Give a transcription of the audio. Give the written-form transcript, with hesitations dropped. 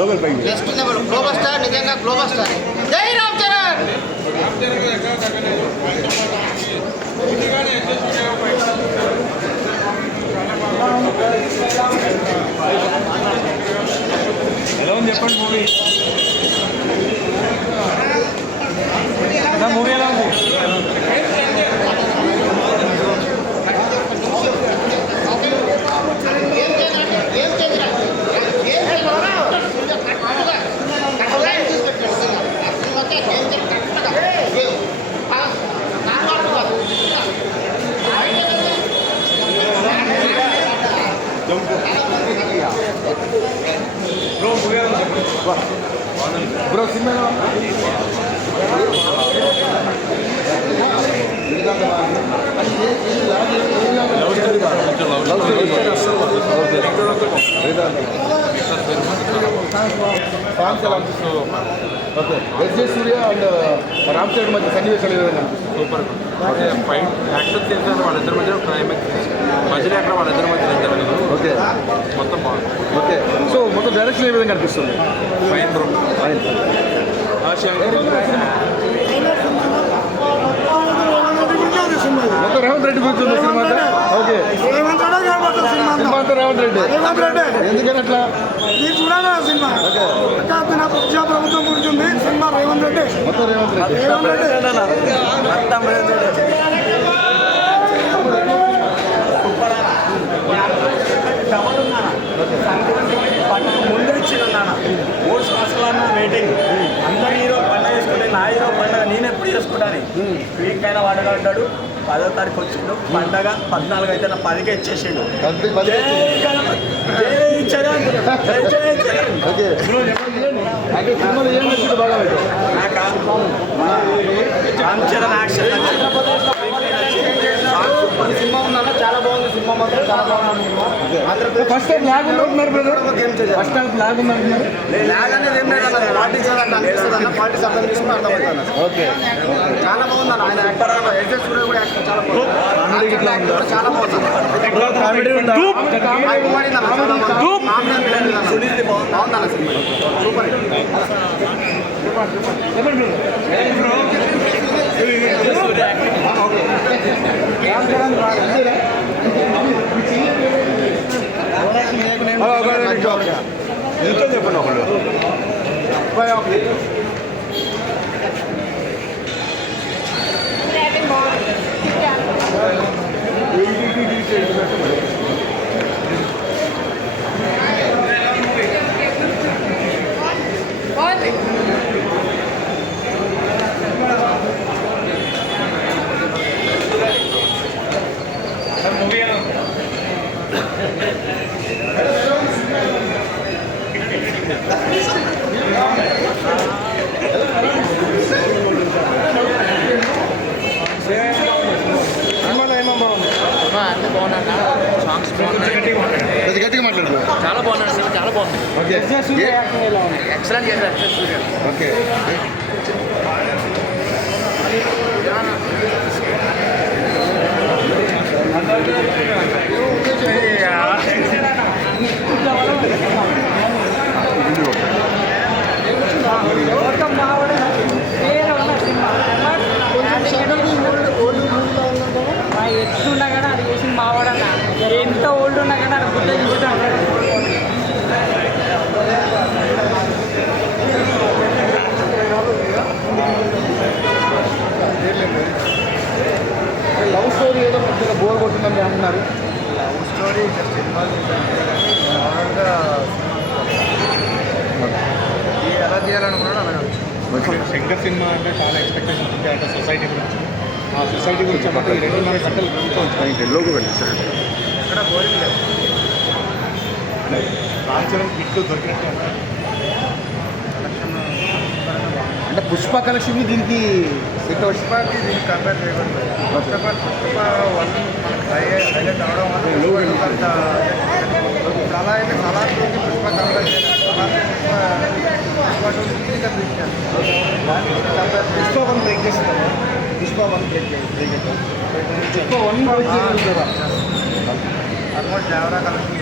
Global star నిజంగా global star. జై రామ్ చరణ్. ఎలా ఉంది చెప్పండి మూవీ? మూవీ ఎలా ఉంది? Bro cinema okay. SJ Surya and Ram Charan మధ్య సన్నివేశాలు ఏదైనా సూపర్ ఫైట్ యాక్షన్ చేశారు వాళ్ళిద్దరి మధ్య క్లైమాక్స్ మధ్యలో ఎక్కడ వాళ్ళిద్దరి మధ్య జరగదు. ఓకే మొత్తం బాగుంది. ఓకే. సో మొత్తం డైరెక్షన్ ఏ విధంగా అనిపిస్తుంది? Fine bro. ఫైన్. మొత్తం రేవంత్ రెడ్డి గురించి ఉంది సినిమా. ఓకే. సినిమా అంతా రేవంత్ రెడ్డి. ఎందుకని అట్లా? మీరు చూడాలి సినిమా. ప్రభుత్వం గురించి ఉంది సినిమా. రేవంత్ రెడ్డి మొత్తం రేవంత్ రెడ్డి. ముందు ఇచ్చిన మూడు సంవత్సరాలన్నా వెయిటింగ్. అందరు హీరో పండుగ చేసుకుంటే నా హీరో పండుగ నేను ఎప్పుడు చేసుకుంటాను. వీక్ అయినా వాడగా అంటాడు. 10వ తారీఖు వచ్చిండు పండగ. 14 అయితే నా 10కే ఇచ్చేసిండు. రామ్ చరణ్ యాక్షన్ సినిమా ఉందన్న చాలా బాగుంది. సినిమా మాత్రం చాలా బాగుంది. ఫస్ట్ టైం లాగ్ ఉందంటున్నారు బ్రదర్. ఫస్ట్ టైం లాగ్ ఉందంటున్నారు. లాగ్ అనేది ఏం లేదు అన్న. పార్టీస్ అనిపిస్తుంది అన్న. పార్టీస్ అర్థం చేసుకుని అర్థమవుతుంది. ఓకే. చాలా బాగుంది అన్న. ఆయన యాక్టర్ ఎస్జే సూర్య కూడా యాక్టర్ చాలా బాగుంది. చాలా బాగుంది. సునీల్ బాగుందన్న సినిమా. సూపర్. ఎంత చెప్పండి ఒకళ్ళు. గట్టిగా మాట్లాడు. చాలా బాగున్నాడు సార్. చాలా బాగుంది. ఓకే. ఎక్సలెంట్ చేశారు సూర్య. ఓకే. ఎట్లున్నా కానీ అది చేసింది మావాడన్న. ఎంత ఓల్డ్ ఉన్నా కానీ అది గుర్తు దించుతాడు. లవ్ స్టోరీ ఏదో కొద్దిగా బోర్ కొట్టిందని అంటున్నారు. లవ్ స్టోరీ ఎలా చేయాలనుకున్నాడు అలాగే శంకర్ సినిమా అంటే చాలా ఎక్స్పెక్టేషన్స్ ఉంటాయి. అంటే సొసైటీ గురించి ఆ సొసైటీ గురించి అంటే 2.5 గంటలు లోకి వెళ్ళి ఎక్కడ బోరింగ్ లేదు. రామ్ చరణ్ హిట్లు దొరికినట్టే ఉంటాయి. అంటే పుష్ప కలెక్షన్ దీనికి పుష్పకి దీనికి కంపేర్ చేయకూడదు. First of all Pushpa 1 highlight అవడం వల్ల చాలా అయితే చాలా పుష్ప కంపేర్ చేయలేదు. పుష్ప 1 బ్రేక్ చేస్తారు. Pushpa 1 break Pushpa 1 almost camera collection